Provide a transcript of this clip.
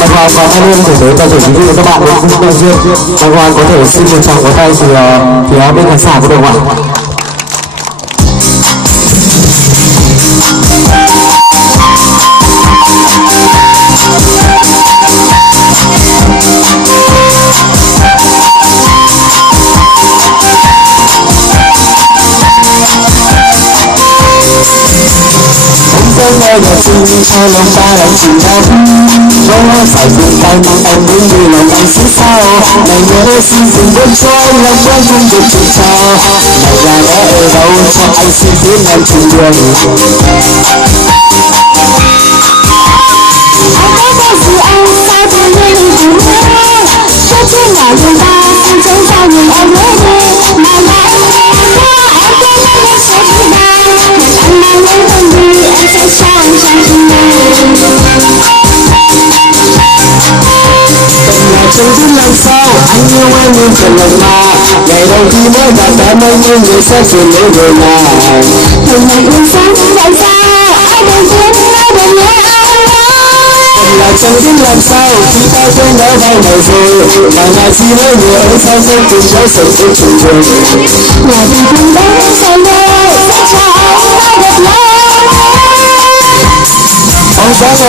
Đàng Hoàng và Mai Hương gửi đến toàn thể quý vị và các bạn đến cùng đại duyên. Đàng Hoàng có thể xin một tràng vỗ tay từ phía bên khán giả có được không ạ? Nơi nhà sinh cho lòng ta lại chìm đắm không phải buồn tay mang em đến như lòng anh xích sao này nhớ xin đừng đến cho anh lòng quen không được chịu trao này là lẽ ở đâu cho anh xin tiến em trên đường anh có gì anh sao tự nhiên cùng nhớ cho chứ là người ta xin tránh sao nhìn em nhớ đi mà là em quên em sẽ thứ ba mà anh mang đến con đi em sẽ cho anh trong tim này chẳng biết làm sao anh yêu em nhưng chẳng lòng mà ngày đầu khi mới gặp em anh như người sẽ chuyển đến người nào hình ảnh em sáng tại sao anh đừng quên nói đừng nhớ anh là chẳng biết làm sao khi ta quên đã bao ngày rồi mà ngài chỉ lấy người ấy sao không cùng nhau sống trên trường trường là vì không đó sẽ nhớ sẽ cho anh nói được lời ông có